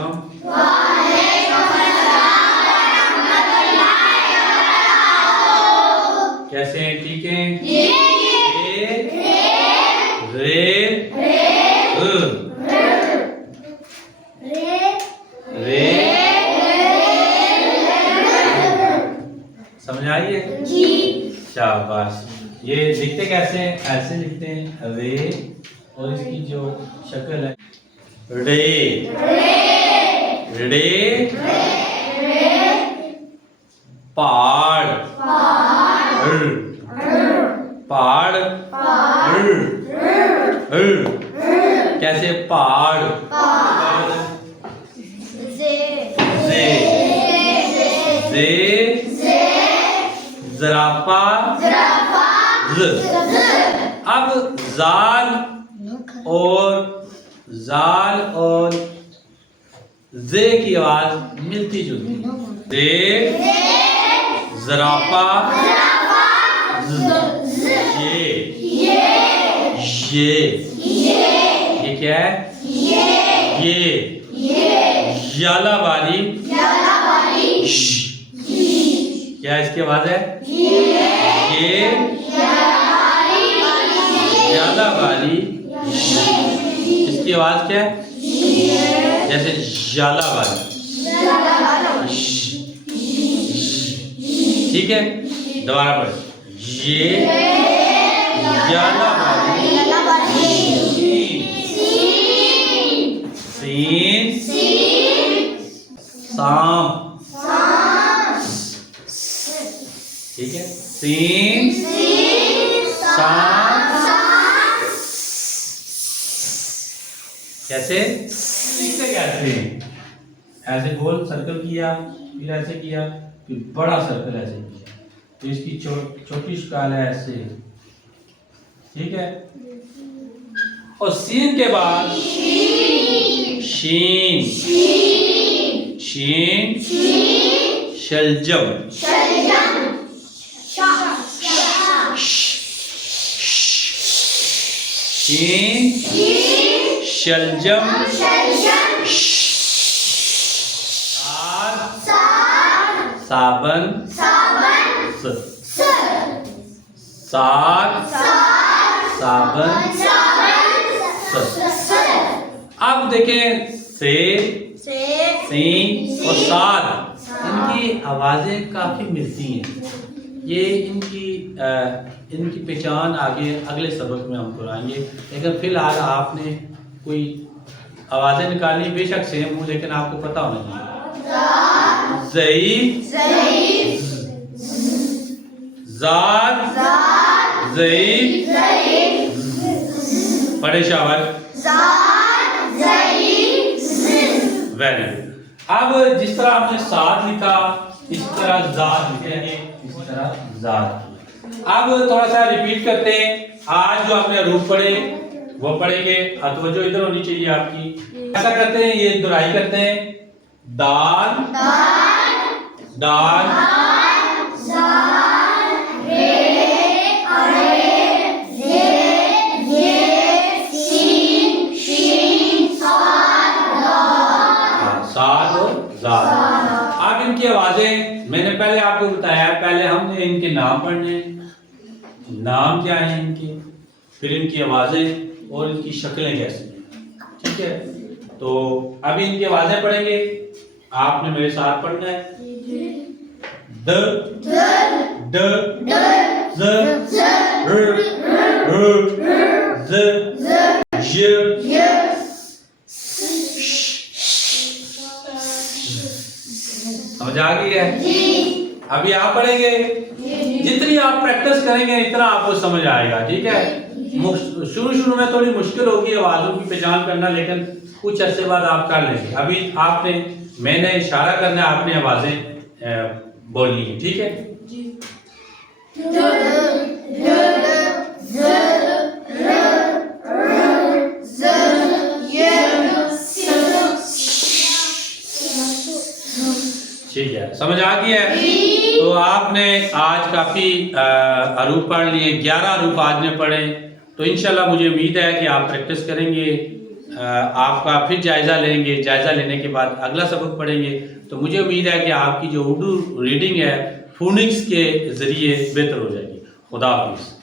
वालेकुम। कैसे हैं? ठीक हैं? रे रे समझ आई है? शाबाश। ये लिखते कैसे हैं? ऐसे लिखते हैं रे, और इसकी जो शक्ल है रे रे पहाड़ पहाड़ कैसे? पहाड़ जे ज़राफ़ा ज़। अब जाल और जे की आवाज मिलती जुलती। जे ज़राफ़ा ये क्या है? ये याला बारी क्या इसकी आवाज है? ये याला बारी इसकी आवाज क्या है? जैसे जाला बारी। ठीक है, दोबारा पढ़। ये याला बारी सीन साम। ठीक है, सीन साम। कैसे? कैसे? ऐसे गोल सर्कल किया, फिर ऐसे किया, फिर बड़ा सर्कल ऐसे किया, तो इसकी छोटी शक्ल है ऐसे। ठीक है, और सीन के बाद शीन शीन शलजम शीन शलजम साबन साग साबन। अब देखें से सीन और साद, इनकी आवाजें काफी मिलती हैं। ये इनकी पहचान आगे अगले सबक में हम कराएंगे, लेकिन फिलहाल आपने कोई आवाजें निकालनी बेशक सेम हो, लेकिन आपको पता होना चाहिए। ज़ईफ़ ज़ाद ज़ईफ़ पढ़े शाबाश। Very good. अब जिस तरह आपने साथ लिखा इस तरह जात लिखेंगे, इस तरह जात। अब थोड़ा सा रिपीट करते हैं। आज जो आपने रूप पढ़े वो पढ़ेंगे, तवज्जो इधर होनी चाहिए आपकी। ऐसा करते हैं, ये दुहराई करते हैं। दाल दाल अब इनकी आवाजें मैंने पहले आपको बताया, पहले हमने इनके नाम पढ़ने, नाम क्या है इनके, फिर इनकी आवाजें और इनकी शक्लें कैसी हैं। ठीक है, तो अभी इनकी आवाजें पढ़ेंगे, आपने मेरे साथ पढ़ना है। द ड ज र ज य समझ आ गई है? अभी आप पढ़ेंगे, जितनी आप प्रैक्टिस करेंगे इतना आपको समझ आएगा। ठीक है, शुरू में थोड़ी मुश्किल होगी आवाजों की पहचान करना, लेकिन कुछ अरसे बाद आप कर लेंगे। अभी आपने मैंने इशारा करना है, आपने आवाजें बोलनी है। ठीक है, ठीक है, समझ आ गई है? तो आपने आज काफी हरूफ पढ़ लिए, 11 हरूफ आज में पढ़े, तो इंशाल्लाह मुझे उम्मीद है कि आप प्रैक्टिस करेंगे आपका फिर जायज़ा लेंगे, जायज़ा लेने के बाद अगला सबक पढ़ेंगे। तो मुझे उम्मीद है कि आपकी जो उर्दू रीडिंग है फोनिक्स के ज़रिए बेहतर हो जाएगी। खुदा हाफिज़।